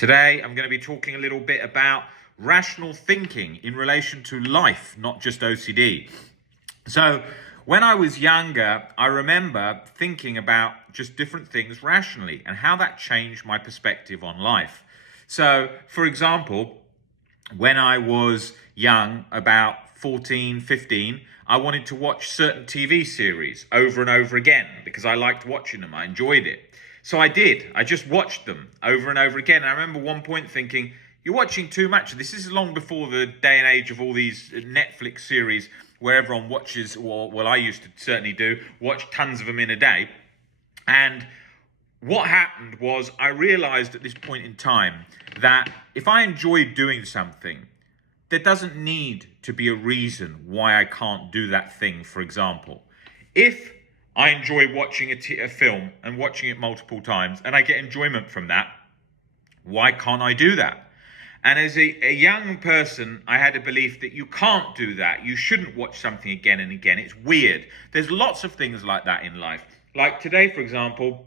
Today, I'm going to be talking a little bit about rational thinking in relation to life, not just OCD. So, when I was younger, I remember thinking about just different things rationally and how that changed my perspective on life. So, for example, when I was young, about 14, 15, I wanted to watch certain TV series over and over again because I liked watching them. I enjoyed it. So I did. I just watched them over and over again. And I remember one point thinking, you're watching too much. This is long before the day and age of all these Netflix series where everyone watches, or well, I used to certainly do, watch tons of them in a day. And what happened was I realized at this point in time that if I enjoyed doing something, there doesn't need to be a reason why I can't do that thing. For example, if I enjoy watching a film and watching it multiple times and I get enjoyment from that, why can't I do that? And as a young person, I had a belief that you can't do that. You shouldn't watch something again and again. It's weird. There's lots of things like that in life. Like today, for example,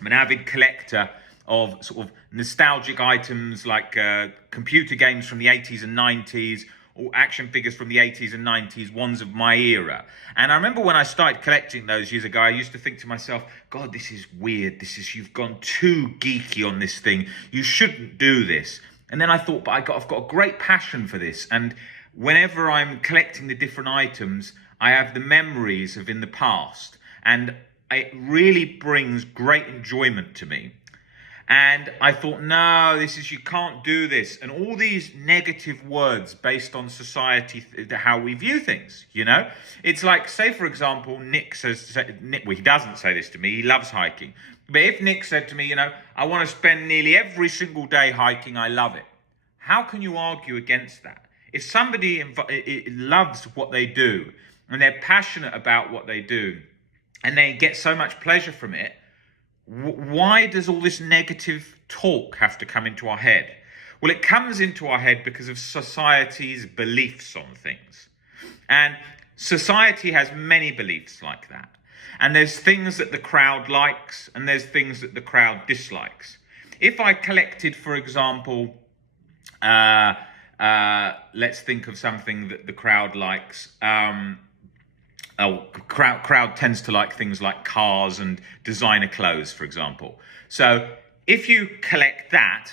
I'm an avid collector of sort of nostalgic items like computer games from the 80s and 90s, or action figures from the 80s and 90s, ones of my era. And I remember when I started collecting those years ago, I used to think to myself, God, this is weird. You've gone too geeky on this thing. You shouldn't do this. And then I thought, but I've got a great passion for this. And whenever I'm collecting the different items, I have the memories of in the past. And it really brings great enjoyment to me. And I thought, no, you can't do this. And all these negative words based on society, how we view things, you know? It's like, say, for example, Nick, well, he doesn't say this to me, he loves hiking. But if Nick said to me, I want to spend nearly every single day hiking, I love it. How can you argue against that? If somebody loves what they do and they're passionate about what they do and they get so much pleasure from it, why does all this negative talk have to come into our head? Well, it comes into our head because of society's beliefs on things. And society has many beliefs like that. And there's things that the crowd likes and there's things that the crowd dislikes. If I collected, for example, let's think of something that the crowd likes. Crowd tends to like things like cars and designer clothes, for example. So if you collect that,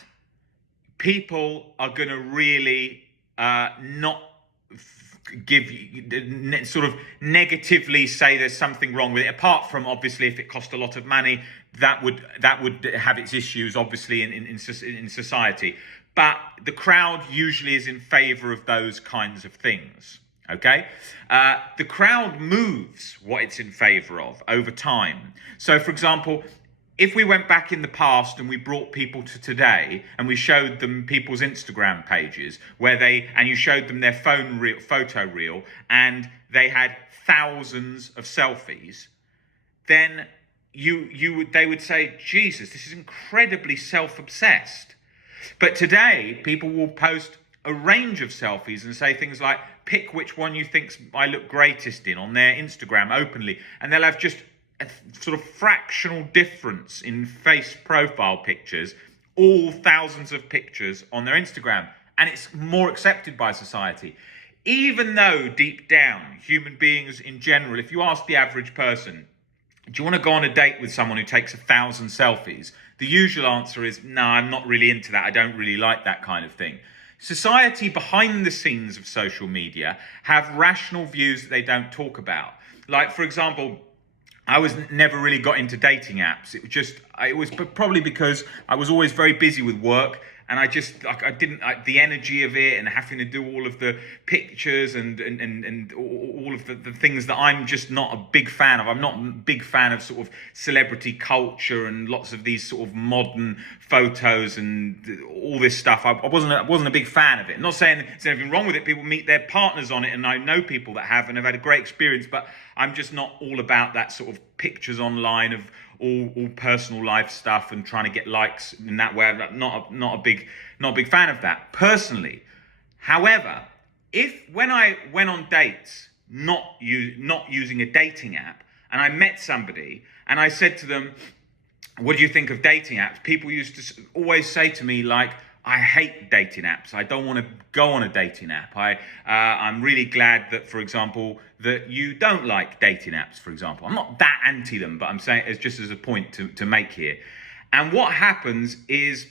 people are going to really not give you, sort of negatively say there's something wrong with it. Apart from obviously if it cost a lot of money, that would have its issues obviously in society. But the crowd usually is in favor of those kinds of things. Okay, the crowd moves what it's in favor of over time. So, for example, if we went back in the past and we brought people to today and we showed them people's Instagram pages and you showed them their photo reel and they had thousands of selfies, then they would say, Jesus, this is incredibly self-obsessed. But today, people will post a range of selfies and say things like, pick which one you think I look greatest in on their Instagram openly. And they'll have just a sort of fractional difference in face profile pictures, all thousands of pictures on their Instagram. And it's more accepted by society. Even though deep down, human beings in general, if you ask the average person, do you want to go on a date with someone who takes 1,000 selfies? The usual answer is, no, I'm not really into that. I don't really like that kind of thing. Society behind the scenes of social media have rational views that they don't talk about. Like, for example, I never really got into dating apps. It was probably because I was always very busy with work. And I didn't like the energy of it and having to do all of the pictures and all of the things that I'm just not a big fan of. I'm not a big fan of sort of celebrity culture and lots of these sort of modern photos and all this stuff. I wasn't a big fan of it. I'm not saying there's anything wrong with it. People meet their partners on it, and I know people that have and have had a great experience. But I'm just not all about that sort of pictures online of all personal life stuff and trying to get likes in that way. I'm not a big fan of that personally. However, when I went on dates, not using a dating app, and I met somebody and I said to them, what do you think of dating apps? People used to always say to me, like, I hate dating apps. I don't want to go on a dating app. I'm really glad that, for example, that you don't like dating apps, for example. I'm not that anti them, but I'm saying it's just as a point to make here. And what happens is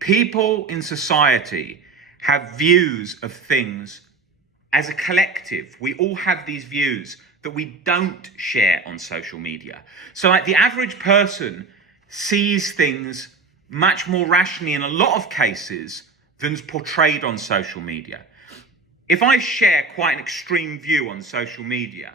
people in society have views of things as a collective. We all have these views that we don't share on social media. So like the average person sees things much more rationally in a lot of cases than's portrayed on social media. If I share quite an extreme view on social media,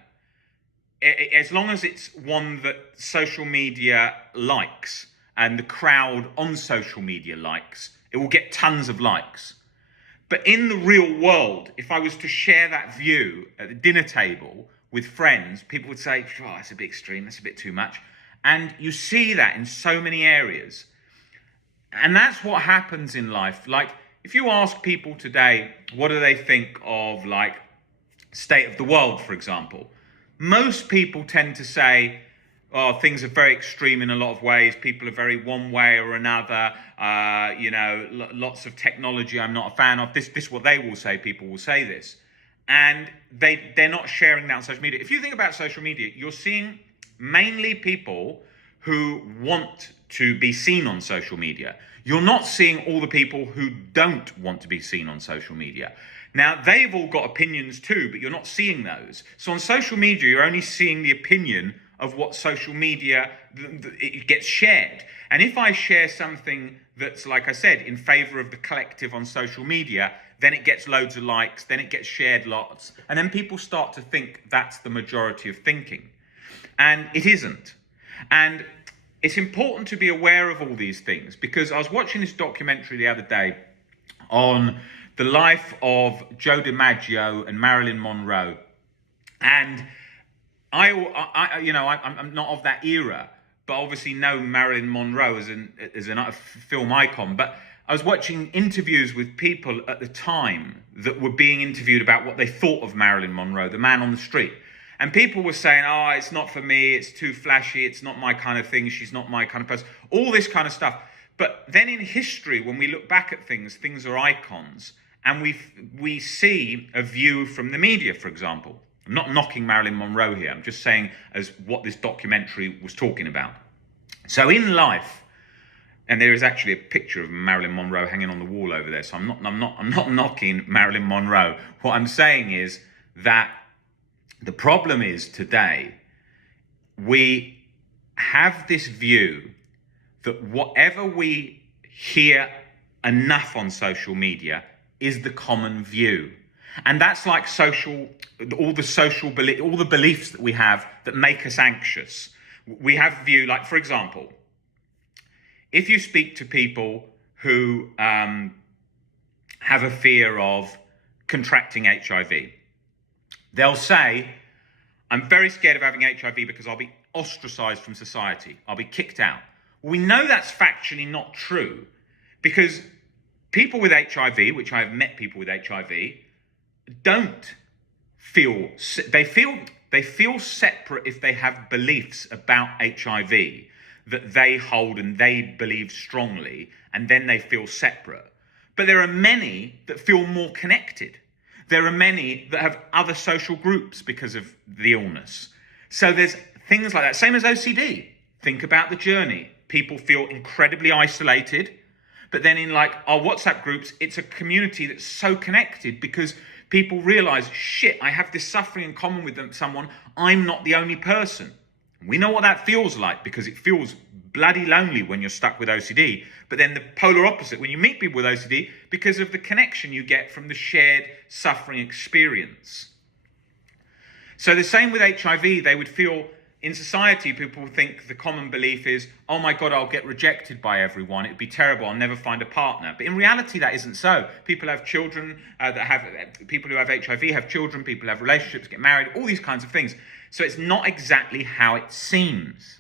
as long as it's one that social media likes and the crowd on social media likes, it will get tons of likes. But in the real world, if I was to share that view at the dinner table with friends, people would say, oh, that's a bit extreme, that's a bit too much. And you see that in so many areas. And that's what happens in life. Like, if you ask people today, what do they think of, like, state of the world, for example? Most people tend to say, oh, things are very extreme in a lot of ways. People are very one way or another. Lots of technology I'm not a fan of. This is what they will say. People will say this. And they're not sharing that on social media. If you think about social media, you're seeing mainly people who want to be seen on social media. You're not seeing all the people who don't want to be seen on social media. Now, they've all got opinions too, but you're not seeing those. So on social media, you're only seeing the opinion of what social media, it gets shared. And if I share something that's, like I said, in favor of the collective on social media, then it gets loads of likes, then it gets shared lots, and then people start to think that's the majority of thinking. And it isn't. And it's important to be aware of all these things, because I was watching this documentary the other day on the life of Joe DiMaggio and Marilyn Monroe. And I'm not of that era, but obviously know Marilyn Monroe as a film icon. But I was watching interviews with people at the time that were being interviewed about what they thought of Marilyn Monroe, the man on the street. And people were saying, oh, it's not for me, it's too flashy, it's not my kind of thing, she's not my kind of person, all this kind of stuff. But then in history, when we look back at things, things are icons, and we see a view from the media, for example. I'm not knocking Marilyn Monroe here, I'm just saying as what this documentary was talking about. So in life, and there is actually a picture of Marilyn Monroe hanging on the wall over there, so I'm not knocking Marilyn Monroe. What I'm saying is that the problem is today, we have this view that whatever we hear enough on social media is the common view. And that's like all the beliefs that we have that make us anxious. We have a view, like, for example, if you speak to people who have a fear of contracting HIV, they'll say, I'm very scared of having HIV because I'll be ostracized from society. I'll be kicked out. We know that's factually not true, because people with HIV, which I have met people with HIV, don't feel, they feel separate if they have beliefs about HIV that they hold and they believe strongly, and then they feel separate. But there are many that feel more connected. There are many that have other social groups because of the illness. So there's things like that. Same as OCD. Think about the journey. People feel incredibly isolated. But then in like our WhatsApp groups, it's a community that's so connected because people realize, shit, I have this suffering in common with someone. I'm not the only person. We know what that feels like, because it feels bloody lonely when you're stuck with OCD. But then the polar opposite, when you meet people with OCD, because of the connection you get from the shared suffering experience. So the same with HIV, they would feel in society, people think the common belief is, oh my God, I'll get rejected by everyone. It'd be terrible. I'll never find a partner. But in reality, that isn't so. People have children people who have HIV have children, people have relationships, get married, all these kinds of things. So it's not exactly how it seems.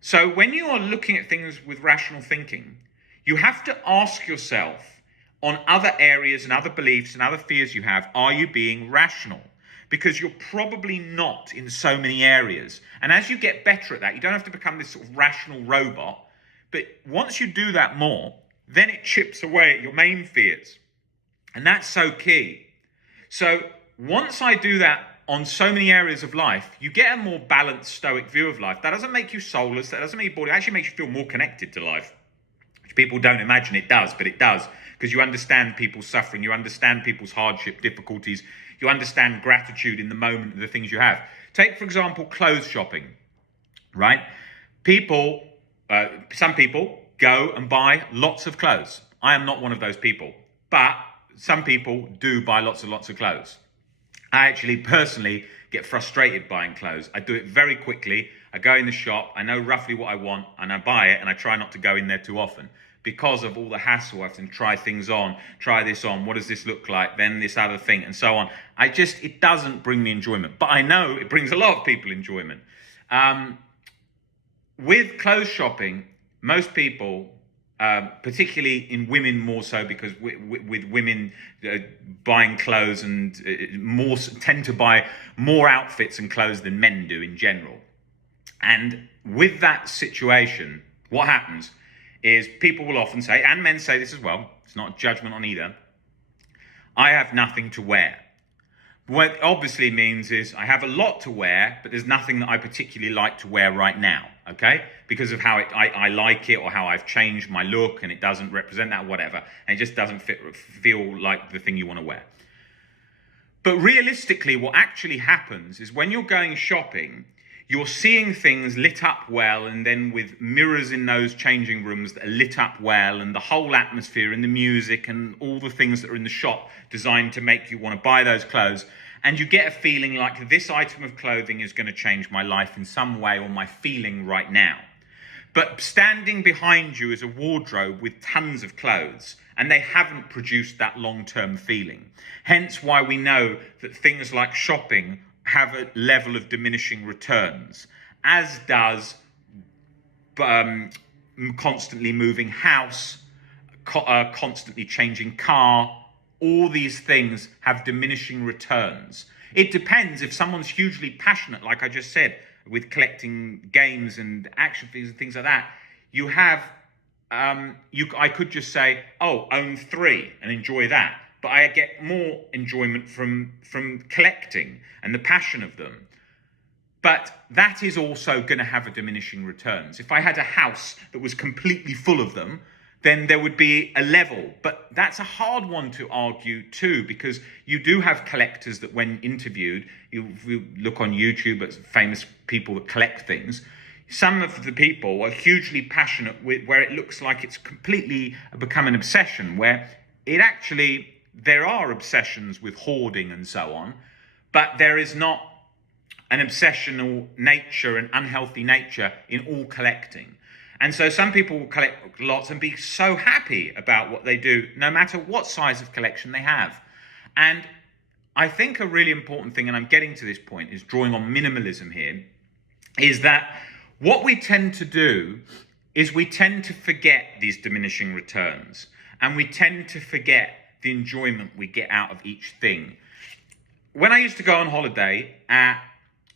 So when you are looking at things with rational thinking, you have to ask yourself on other areas and other beliefs and other fears you have, are you being rational? because you're probably not in so many areas. And as you get better at that, you don't have to become this sort of rational robot. But once you do that more, then it chips away at your main fears. And that's so key. So once I do that on so many areas of life, you get a more balanced, stoic view of life. That doesn't make you soulless. That doesn't make you bored. It actually makes you feel more connected to life, which people don't imagine it does, but it does, because you understand people's suffering. You understand people's hardship, difficulties. You understand gratitude in the moment of the things you have. Take, for example, clothes shopping, right? Some people go and buy lots of clothes. I am not one of those people, but some people do buy lots and lots of clothes. I actually personally get frustrated buying clothes. I do it very quickly. I go in the shop, I know roughly what I want, and I buy it, and I try not to go in there too often because of all the hassle. I have to try things on, try this on, what does this look like, then this other thing, and so on. It doesn't bring me enjoyment, but I know it brings a lot of people enjoyment. With clothes shopping, most people, particularly in women more so, because with women buying clothes and more tend to buy more outfits and clothes than men do in general. And with that situation, what happens is people will often say, and men say this as well, it's not a judgment on either, I have nothing to wear. What it obviously means is I have a lot to wear, but there's nothing that I particularly like to wear right now, okay? Because of how I like it, or how I've changed my look and it doesn't represent that, whatever. And it just doesn't feel like the thing you want to wear. But realistically, what actually happens is when you're going shopping, you're seeing things lit up well, and then with mirrors in those changing rooms that are lit up well, and the whole atmosphere and the music and all the things that are in the shop designed to make you want to buy those clothes. And you get a feeling like this item of clothing is going to change my life in some way, or my feeling right now. But standing behind you is a wardrobe with tons of clothes, and they haven't produced that long-term feeling. Hence why we know that things like shopping have a level of diminishing returns, as does constantly moving house, constantly changing car. All these things have diminishing returns. It depends. If someone's hugely passionate, like I just said, with collecting games and action figures and things like that, you have, I could just say, oh, own 3 and enjoy that. But I get more enjoyment from collecting and the passion of them. But that is also going to have a diminishing returns. If I had a house that was completely full of them, then there would be a level. But that's a hard one to argue too, because you do have collectors that, when interviewed, you look on YouTube at famous people that collect things, some of the people are hugely passionate with, where it looks like it's completely become an obsession, where it actually, there are obsessions with hoarding and so on, but there is not an obsessional nature, an unhealthy nature in all collecting. And so some people will collect lots and be so happy about what they do, no matter what size of collection they have. And I think a really important thing, and I'm getting to this point, is drawing on minimalism here, is that what we tend to do is we tend to forget these diminishing returns, and we tend to forget the enjoyment we get out of each thing. When I used to go on holiday at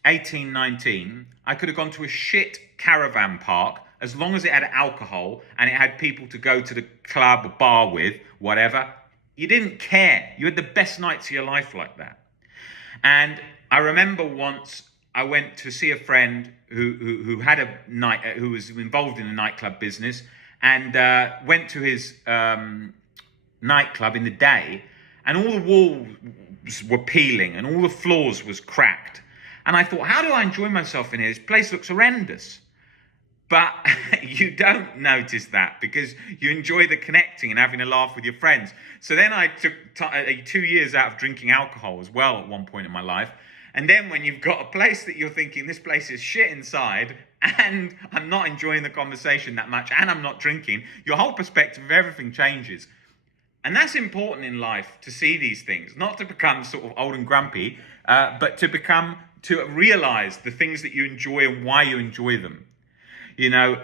18, 19, I could have gone to a shit caravan park as long as it had alcohol and it had people to go to the club or bar with, whatever. You didn't care. You had the best nights of your life like that. And I remember once I went to see a friend who had a night, who was involved in the nightclub business, and went to his nightclub in the day, and all the walls were peeling and all the floors was cracked. And I thought, how do I enjoy myself in here? This place looks horrendous. But you don't notice that because you enjoy the connecting and having a laugh with your friends. So then I took 2 years out of drinking alcohol as well at one point in my life. And then when you've got a place that you're thinking, this place is shit inside, and I'm not enjoying the conversation that much, and I'm not drinking, your whole perspective of everything changes. And that's important in life, to see these things, not to become sort of old and grumpy, but to realize the things that you enjoy and why you enjoy them. You know,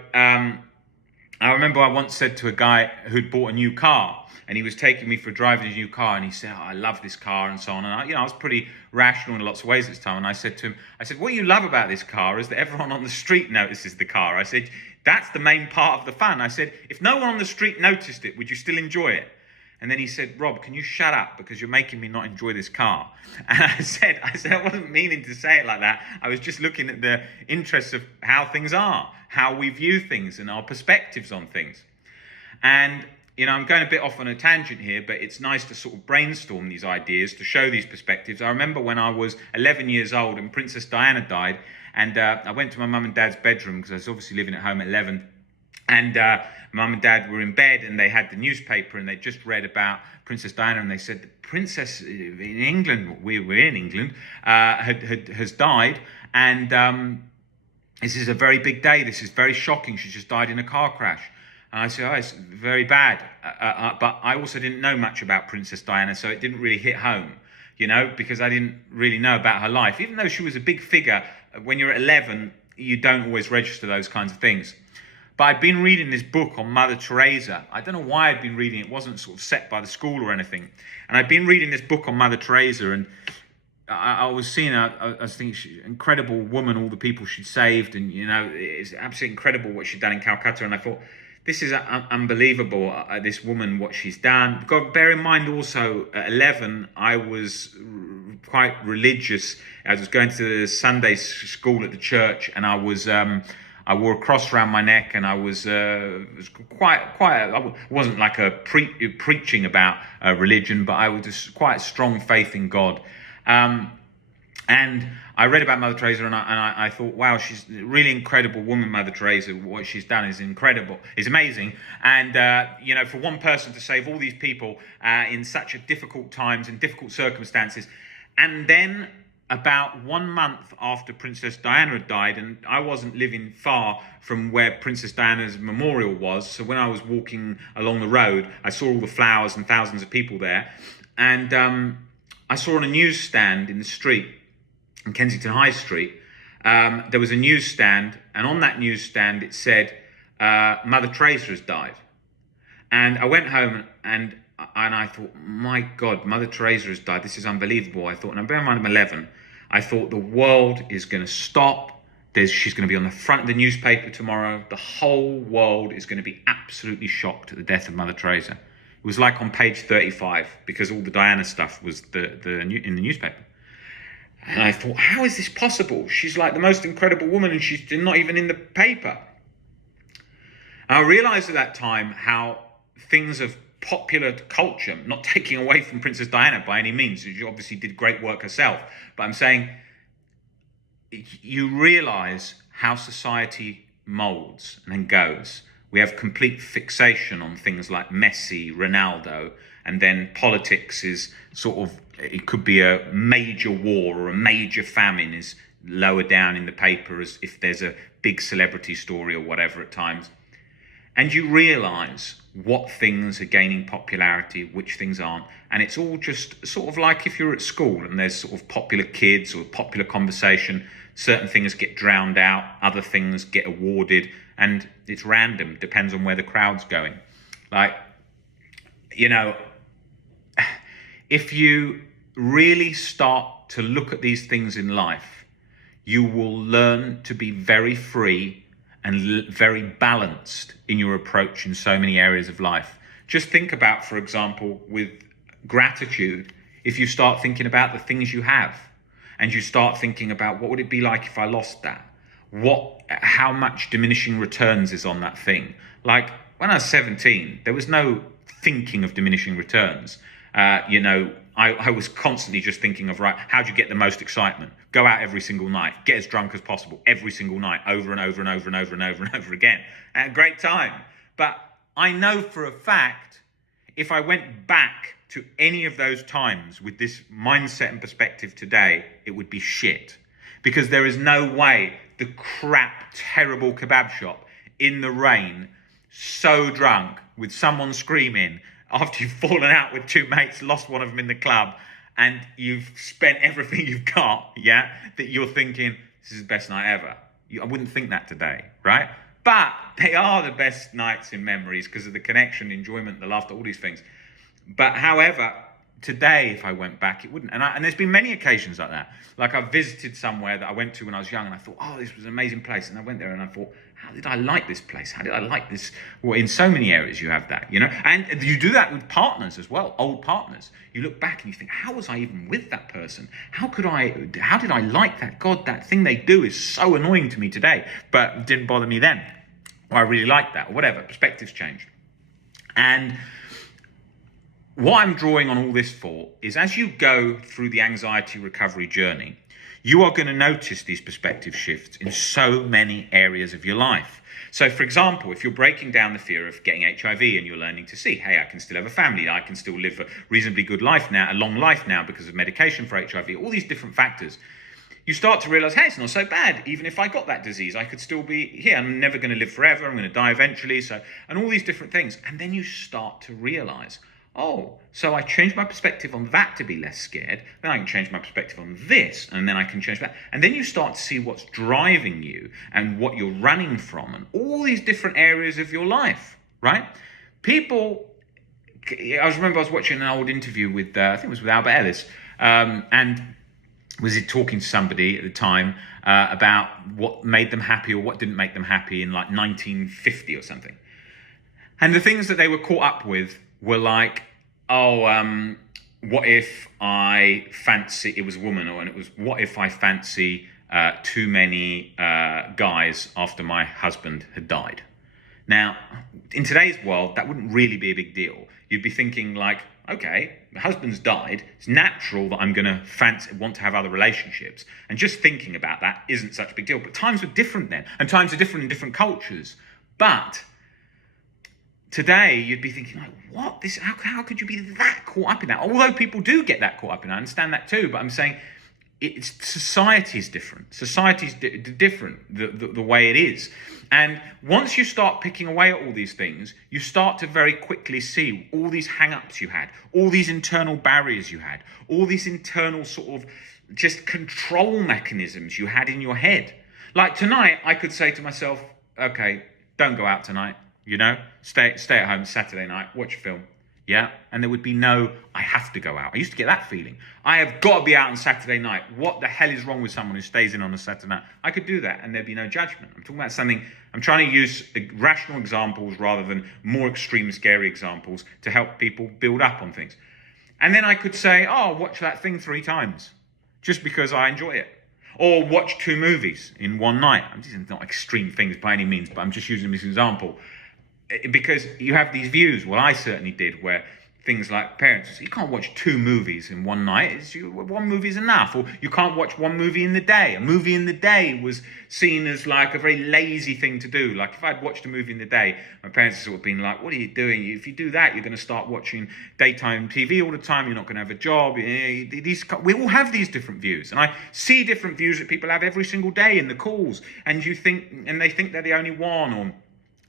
I remember I once said to a guy who'd bought a new car, and he was taking me for driving his new car, and he said, "Oh, I love this car," and so on. And I was pretty rational in lots of ways at the time. And I said to him, I said, "What you love about this car is that everyone on the street notices the car." I said, "That's the main part of the fun." I said, "If no one on the street noticed it, would you still enjoy it?" And then he said, "Rob, can you shut up, because you're making me not enjoy this car?" And I wasn't meaning to say it like that. I was just looking at the interests of how things are, how we view things, and our perspectives on things. And I'm going a bit off on a tangent here, but it's nice to sort of brainstorm these ideas, to show these perspectives. I remember when I was 11 years old and Princess Diana died, and I went to my mum and dad's bedroom, because I was obviously living at home at 11. And mum and dad were in bed, and they had the newspaper, and they just read about Princess Diana, and they said the princess in England, we're in England, has died, and this is a very big day. This is very shocking. She just died in a car crash. And I said, "Oh, it's very bad." But I also didn't know much about Princess Diana, so it didn't really hit home, because I didn't really know about her life. Even though she was a big figure, when you're at 11, you don't always register those kinds of things. But I'd been reading this book on Mother Teresa. I don't know why I'd been reading it. It wasn't sort of set by the school or anything. And I'd been reading this book on Mother Teresa, and I was seeing her. I was thinking, she's an incredible woman, all the people she'd saved, and it's absolutely incredible what she'd done in Calcutta. And I thought, this is unbelievable, this woman, what she's done. God, bear in mind also, at 11, I was quite religious. I was going to the Sunday school at the church, and I wore a cross around my neck, and I was quite. I wasn't like preaching about religion, but I was just quite strong faith in God. And I read about Mother Teresa, and I thought, wow, she's a really incredible woman, Mother Teresa. What she's done is incredible, is amazing. And for one person to save all these people in such a difficult times and difficult circumstances, and then about 1 month after Princess Diana had died, and I wasn't living far from where Princess Diana's memorial was, so when I was walking along the road, I saw all the flowers and thousands of people there, and I saw on a newsstand in the street, in Kensington High Street, there was a newsstand, and on that newsstand it said, Mother Teresa has died. And I went home, and I thought, my God, Mother Teresa has died. This is unbelievable. I thought, and bear in mind I'm 11, I thought the world is going to stop. She's going to be on the front of the newspaper tomorrow. The whole world is going to be absolutely shocked at the death of Mother Teresa. It was like on page 35, because all the Diana stuff was in the newspaper. And I thought, how is this possible? She's like the most incredible woman, and she's not even in the paper. And I realized at that time how things of popular culture, not taking away from Princess Diana by any means, she obviously did great work herself, but I'm saying you realize how society molds and then goes. We have complete fixation on things like Messi, Ronaldo, and then politics is sort of, it could be a major war or a major famine is lower down in the paper as if there's a big celebrity story or whatever at times. And you realize what things are gaining popularity, which things aren't. And it's all just sort of like if you're at school and there's sort of popular kids or popular conversation, certain things get drowned out, other things get awarded, and it's random, depends on where the crowd's going. Like, if you really start to look at these things in life, you will learn to be very free and very balanced in your approach in so many areas of life. Just think about, for example, with gratitude, if you start thinking about the things you have, and you start thinking about what would it be like if I lost that? How much diminishing returns is on that thing? Like when I was 17, there was no thinking of diminishing returns. I was constantly just thinking of, right, how do you get the most excitement? Go out every single night, get as drunk as possible every single night, over and over and over and over and over and over again. And a great time. But I know for a fact, if I went back to any of those times with this mindset and perspective today, it would be shit. Because there is no way the crap, terrible kebab shop in the rain, so drunk, with someone screaming, after you've fallen out with two mates, lost one of them in the club, and you've spent everything you've got, that you're thinking, this is the best night ever. I wouldn't think that today, right? But they are the best nights in memories because of the connection, the enjoyment, the laughter, all these things. But however, today, if I went back, it wouldn't. And there's been many occasions like that. Like I visited somewhere that I went to when I was young and I thought, oh, this was an amazing place. And I went there and I thought, how did I like this place? How did I like this? Well, in so many areas you have that, and you do that with partners as well, old partners. You look back and you think, how was I even with that person? How did I like that? God, that thing they do is so annoying to me today, but it didn't bother me then. Or I really like that, or whatever. Perspectives changed. And what I'm drawing on all this for is as you go through the anxiety recovery journey, you are going to notice these perspective shifts in so many areas of your life. So, for example, if you're breaking down the fear of getting HIV and you're learning to see, hey, I can still have a family, I can still live a reasonably good life now, a long life now because of medication for HIV, all these different factors, you start to realize, hey, it's not so bad. Even if I got that disease, I could still be here. I'm never going to live forever. I'm going to die eventually. And all these different things. And then you start to realize, oh, so I changed my perspective on that to be less scared. Then I can change my perspective on this, and then I can change that. And then you start to see what's driving you and what you're running from and all these different areas of your life, right? I remember I was watching an old interview with, I think it was with Albert Ellis, and was he talking to somebody at the time about what made them happy or what didn't make them happy in like 1950 or something. And the things that they were caught up with were like, what if I fancy, it was a woman, and it was, what if I fancy too many guys after my husband had died? Now, in today's world, that wouldn't really be a big deal. You'd be thinking like, okay, my husband's died. It's natural that I'm going to want to have other relationships. And just thinking about that isn't such a big deal. But times were different then, and times are different in different cultures. But today, you'd be thinking, like, what? How could you be that caught up in that? Although people do get that caught up in it, I understand that too. But I'm saying society's different. Society's different, the way it is. And once you start picking away at all these things, you start to very quickly see all these hang-ups you had, all these internal barriers you had, all these internal sort of just control mechanisms you had in your head. Like tonight, I could say to myself, okay, don't go out tonight. Stay at home Saturday night, watch a film. Yeah, and there would be no, I have to go out. I used to get that feeling. I have got to be out on Saturday night. What the hell is wrong with someone who stays in on a Saturday night? I could do that and there'd be no judgment. I'm talking about something, I'm trying to use rational examples rather than more extreme, scary examples to help people build up on things. And then I could say, watch that thing 3 times, just because I enjoy it. Or watch 2 movies in one night. These are not extreme things by any means, but I'm just using this example. Because you have these views, well, I certainly did, where things like parents, you can't watch 2 movies in one night, one movie is enough, or you can't watch one movie in the day. A movie in the day was seen as like a very lazy thing to do. Like if I'd watched a movie in the day, my parents had sort of been like, what are you doing? If you do that, you're going to start watching daytime TV all the time, you're not going to have a job. We all have these different views, and I see different views that people have every single day in the calls, and they think they're the only one, or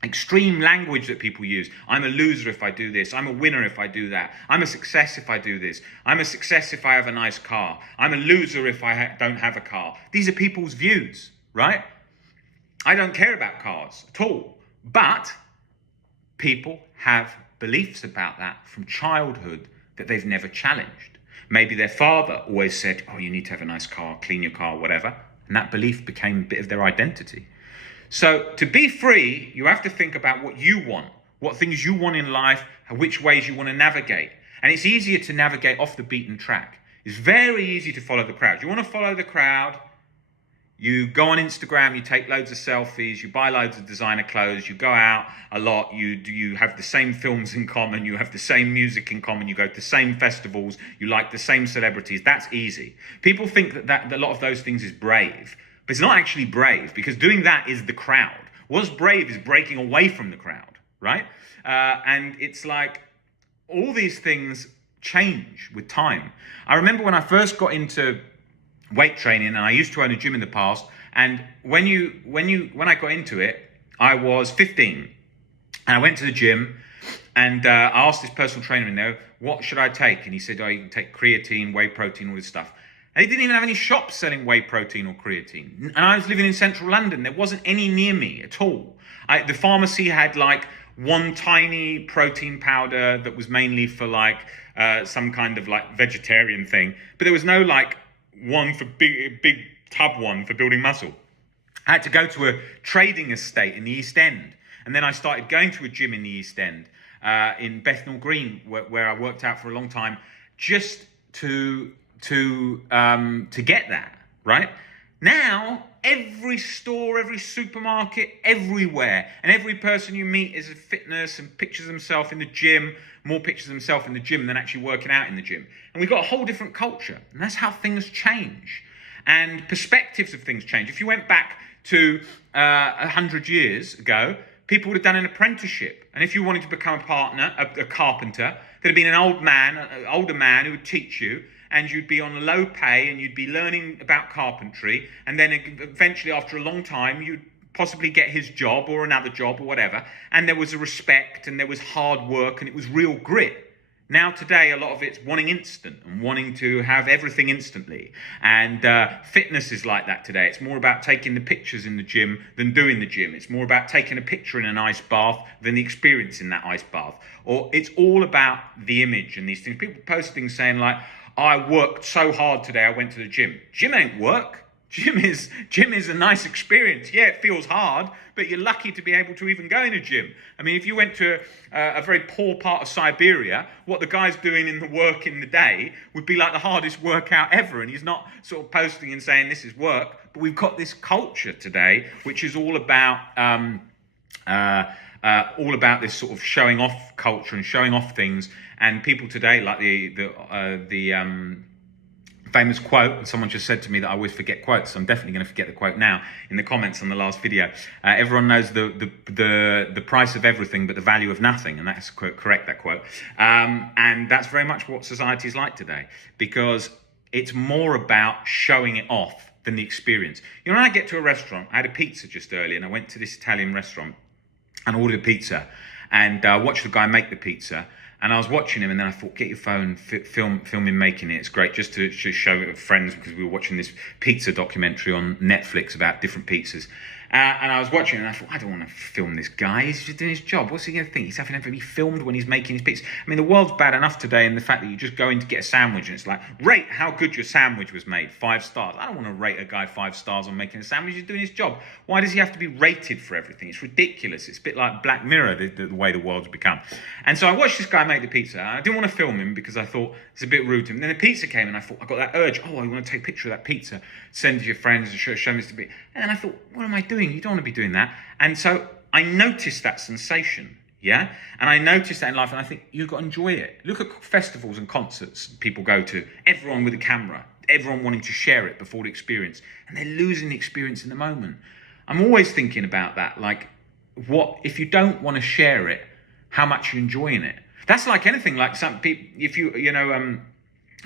extreme language that people use. I'm a loser if I do this. I'm a winner if I do that. I'm a success if I do this. I'm a success if I have a nice car. I'm a loser if I don't have a car. These are people's views, right? I don't care about cars at all. But people have beliefs about that from childhood that they've never challenged. Maybe their father always said, you need to have a nice car, clean your car, whatever. And that belief became a bit of their identity. So to be free, you have to think about what you want, what things you want in life, which ways you want to navigate. And it's easier to navigate off the beaten track. It's very easy to follow the crowd. You want to follow the crowd, you go on Instagram, you take loads of selfies, you buy loads of designer clothes, you go out a lot, you have the same films in common, you have the same music in common, you go to the same festivals, you like the same celebrities. That's easy. People think that a lot of those things is brave. But it's not actually brave, because doing that is the crowd. What's brave is breaking away from the crowd, right? And it's like all these things change with time. I remember when I first got into weight training, and I used to own a gym in the past, and when I got into it, I was 15, and I went to the gym, and I asked this personal trainer in there, what should I take? And he said, you can take creatine, whey protein, all this stuff. And he didn't even have any shops selling whey protein or creatine. And I was living in central London. There wasn't any near me at all. The pharmacy had like one tiny protein powder that was mainly for like some kind of like vegetarian thing. But there was no like one for big tub one for building muscle. I had to go to a trading estate in the East End. And then I started going to a gym in the East End, in Bethnal Green, where I worked out for a long time, just to get that, right? Now, every store, every supermarket, everywhere, and every person you meet is a fitness and pictures himself in the gym, more pictures of himself in the gym than actually working out in the gym. And we've got a whole different culture, and that's how things change. And perspectives of things change. If you went back to 100 years ago, people would have done an apprenticeship. And if you wanted to become a carpenter, there'd have been an older man who would teach you, and you'd be on low pay and you'd be learning about carpentry. And then eventually, after a long time, you'd possibly get his job or another job or whatever. And there was a respect and there was hard work and it was real grit. Now today, a lot of it's wanting instant and wanting to have everything instantly. And fitness is like that today. It's more about taking the pictures in the gym than doing the gym. It's more about taking a picture in an ice bath than the experience in that ice bath. Or it's all about the image and these things. People post things saying like, I worked so hard today, I went to the gym. Gym ain't work. Gym is a nice experience. Yeah, it feels hard, but you're lucky to be able to even go in a gym. I mean, if you went to a very poor part of Siberia, what the guy's doing in the work in the day would be like the hardest workout ever. And he's not sort of posting and saying this is work. But we've got this culture today, which is all about this sort of showing off culture and showing off things. And people today, like the famous quote, someone just said to me that I always forget quotes, so I'm definitely going to forget the quote now, in the comments on the last video. Everyone knows the price of everything but the value of nothing, and that's correct, that quote. And that's very much what society is like today, because it's more about showing it off than the experience. You know, when I get to a restaurant, I had a pizza just earlier, and I went to this Italian restaurant and ordered a pizza, and watched the guy make the pizza. And I was watching him, and then I thought, get your phone, film him making it. It's great just to show it to friends, because we were watching this pizza documentary on Netflix about different pizzas. And I was watching it, and I thought, I don't want to film this guy. He's just doing his job. What's he going to think? He's having to be filmed when he's making his pizza. I mean, the world's bad enough today in the fact that you just go in to get a sandwich, and it's like, rate how good your sandwich was made, 5 stars. I don't want to rate a guy 5 stars on making a sandwich. He's doing his job. Why does he have to be rated for everything? It's ridiculous. It's a bit like Black Mirror, the way the world's become. And so I watched this guy make the pizza. I didn't want to film him because I thought it's a bit rude to him. Then the pizza came, and I thought, I got that urge. Oh, I want to take a picture of that pizza, send it to your friends, and show this to be. And then I thought, what am I doing? You don't want to be doing that. And so I noticed that sensation, yeah? And I noticed that in life, and I think you've got to enjoy it. Look at festivals and concerts people go to, everyone with a camera, everyone wanting to share it before the experience, and they're losing the experience in the moment. I'm always thinking about that, like, what if you don't want to share it, how much you're enjoying it? That's like anything, like some people, if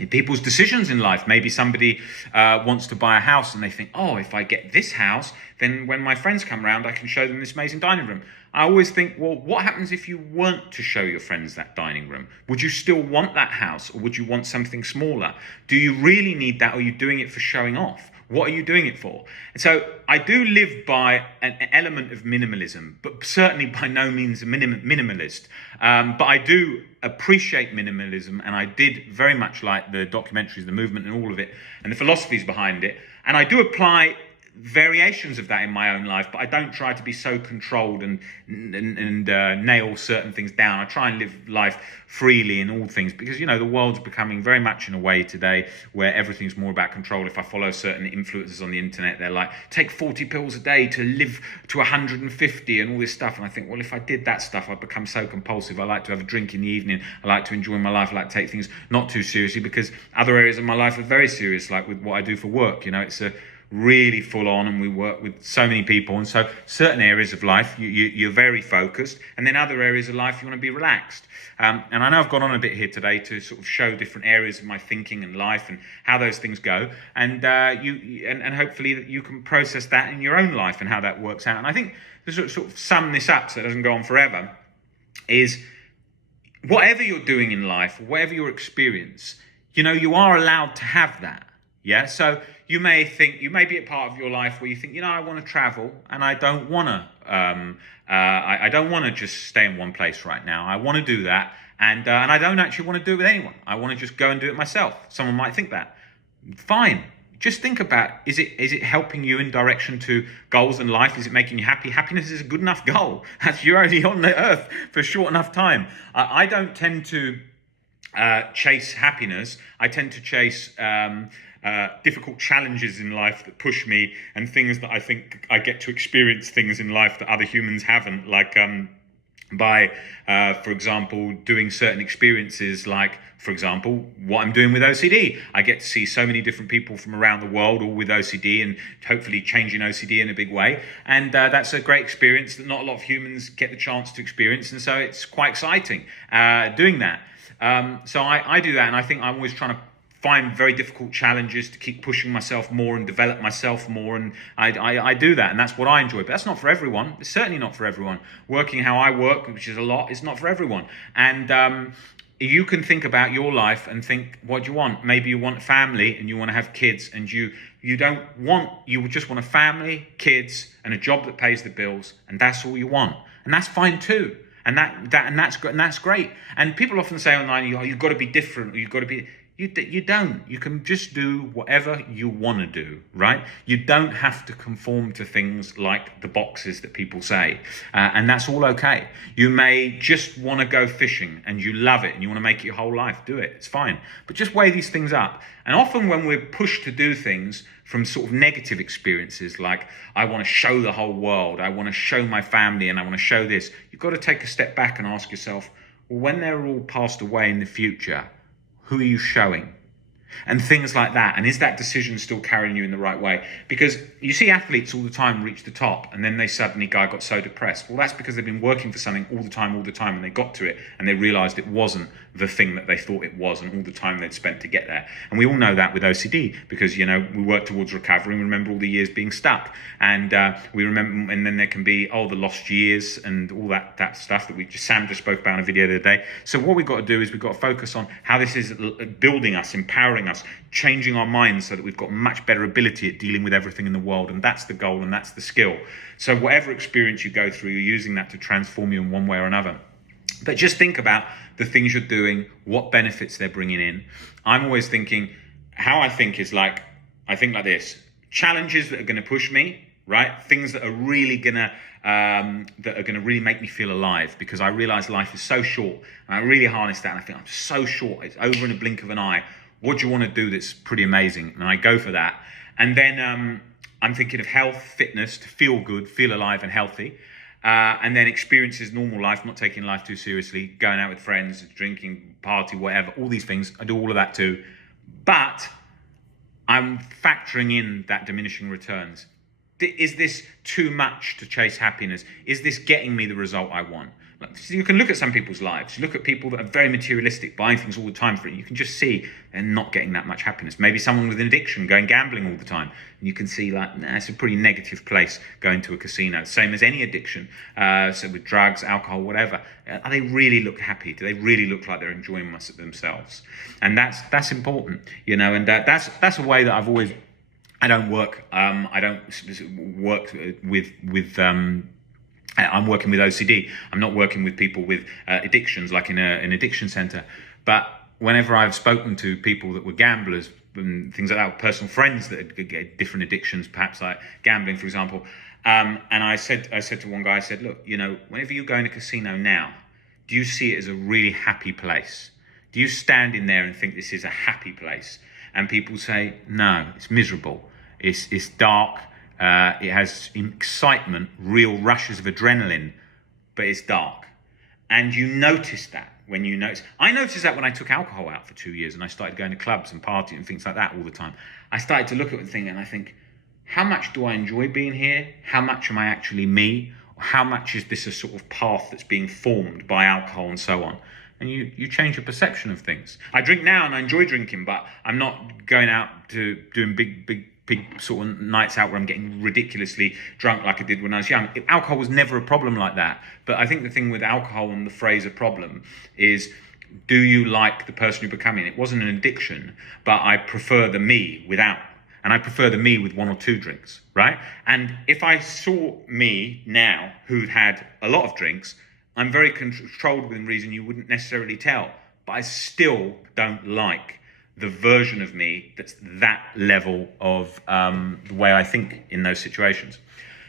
people's decisions in life. Maybe somebody wants to buy a house and they think, oh, if I get this house, then when my friends come around, I can show them this amazing dining room. I always think, well, what happens if you weren't to show your friends that dining room? Would you still want that house, or would you want something smaller? Do you really need that, or are you doing it for showing off? What are you doing it for? And so I do live by an element of minimalism, but certainly by no means a minimalist. But I do appreciate minimalism, and I did very much like the documentaries, the movement and all of it, and the philosophies behind it. And I do apply variations of that in my own life, but I don't try to be so controlled and nail certain things down. I try and live life freely in all things, because the world's becoming very much in a way today where everything's more about control. If I follow certain influencers on the internet, they're like, take 40 pills a day to live to 150 and all this stuff, and I think, well, if I did that stuff, I'd become so compulsive. I like to have a drink in the evening, I like to enjoy my life, I like to take things not too seriously, because other areas of my life are very serious, like with what I do for work. It's a really full on, and we work with so many people, and so certain areas of life you're very focused, and then other areas of life you want to be relaxed. And I know I've gone on a bit here today to sort of show different areas of my thinking and life and how those things go, and and hopefully that you can process that in your own life and how that works out. And I think to sort of sum this up so it doesn't go on forever is, whatever you're doing in life, whatever your experience, you are allowed to have that. Yeah, so you may think, you may be at part of your life where you think, I want to travel and I don't want to, I don't want to just stay in one place right now. I want to do that, and I don't actually want to do it with anyone. I want to just go and do it myself. Someone might think that. Fine. Just think about, is it helping you in direction to goals in life? Is it making you happy? Happiness is a good enough goal. You're only on the earth for a short enough time. I don't tend to chase happiness. I tend to chase difficult challenges in life that push me, and things that I think I get to experience things in life that other humans haven't, like by, for example, doing certain experiences, like, for example, what I'm doing with OCD. I get to see so many different people from around the world, all with OCD, and hopefully changing OCD in a big way. And that's a great experience that not a lot of humans get the chance to experience. And so it's quite exciting doing that. So I do that, and I think I'm always trying to find very difficult challenges to keep pushing myself more and develop myself more, and I do that, and that's what I enjoy. But that's not for everyone. It's certainly not for everyone. Working how I work, which is a lot, is not for everyone. And you can think about your life and think, what do you want? Maybe you want a family and you want to have kids, and you just want a family, kids, and a job that pays the bills, and that's all you want, and that's fine too. And that's great. And people often say online, you've got to be different, or you've got to be. You don't. You can just do whatever you want to do, right? You don't have to conform to things like the boxes that people say, and that's all okay. You may just want to go fishing and you love it and you want to make it your whole life. Do it. It's fine. But just weigh these things up. And often when we're pushed to do things from sort of negative experiences, like, I want to show the whole world, I want to show my family, and I want to show this, you've got to take a step back and ask yourself, well, when they're all passed away in the future, who are you showing? And things like that. And is that decision still carrying you in the right way? Because you see athletes all the time reach the top, and then they suddenly got so depressed. Well, that's because they've been working for something all the time, and they got to it, and they realized it wasn't the thing that they thought it was, and all the time they'd spent to get there. And we all know that with OCD, because, we work towards recovery, and we remember all the years being stuck. And we remember, and then there can be, the lost years and all that stuff that Sam just spoke about in a video the other day. So what we've got to do is we've got to focus on how this is building us, empowering us, changing our minds so that we've got much better ability at dealing with everything in the world. And that's the goal, and that's the skill. So whatever experience you go through, you're using that to transform you in one way or another. But just think about the things you're doing, what benefits they're bringing in. I'm always thinking, how I think is like, I think like this: challenges that are going to push me, right? Things that are really going to really make me feel alive, because I realize life is so short, and I really harness that, and I think, I'm so short, it's over in a blink of an eye. What do you want to do that's pretty amazing? And I go for that. And then I'm thinking of health, fitness, to feel good, feel alive and healthy. And then experiences normal life, not taking life too seriously, going out with friends, drinking, party, whatever, all these things. I do all of that too. But I'm factoring in that diminishing returns. Is this too much to chase happiness? Is this getting me the result I want? You can look at some people's lives. You look at people that are very materialistic, buying things all the time for it. You can just see they're not getting that much happiness. Maybe someone with an addiction going gambling all the time. And you can see it's a pretty negative place, going to a casino. Same as any addiction. So with drugs, alcohol, whatever. Are they really look happy? Do they really look like they're enjoying themselves? And that's important, and that's a way that I've always. I don't work with. I'm working with OCD. I'm not working with people with addictions, like in an addiction center. But whenever I've spoken to people that were gamblers and things like that, personal friends that get different addictions, perhaps like gambling, for example, and I said to one guy, I said, look, whenever you go in a casino now, do you see it as a really happy place? Do you stand in there and think this is a happy place? And people say, no, it's miserable. It's dark. It has excitement, real rushes of adrenaline, but it's dark. And you notice that when you notice. I noticed that when I took alcohol out for 2 years and I started going to clubs and partying and things like that all the time. I started to look at the thing and I think, how much do I enjoy being here? How much am I actually me? Or how much is this a sort of path that's being formed by alcohol and so on? And you change your perception of things. I drink now and I enjoy drinking, but I'm not going out to doing big sort of nights out where I'm getting ridiculously drunk like I did when I was young. Alcohol was never a problem like that. But I think the thing with alcohol and the phrase a problem is do you like the person you're becoming? It wasn't an addiction, but I prefer the me without. And I prefer the me with 1 or 2 drinks, right? And if I saw me now who'd had a lot of drinks, I'm very controlled within reason, you wouldn't necessarily tell. But I still don't like the version of me that's that level of the way I think in those situations.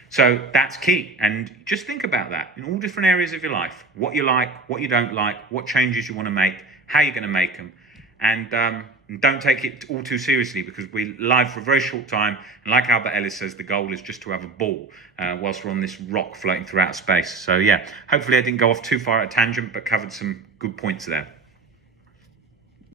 So that's key. And just think about that in all different areas of your life. What you like, what you don't like, what changes you want to make, how you're going to make them. And don't take it all too seriously, because we're live for a very short time. And like Albert Ellis says, the goal is just to have a ball whilst we're on this rock floating through outer space. So yeah, hopefully I didn't go off too far at a tangent, but covered some good points there.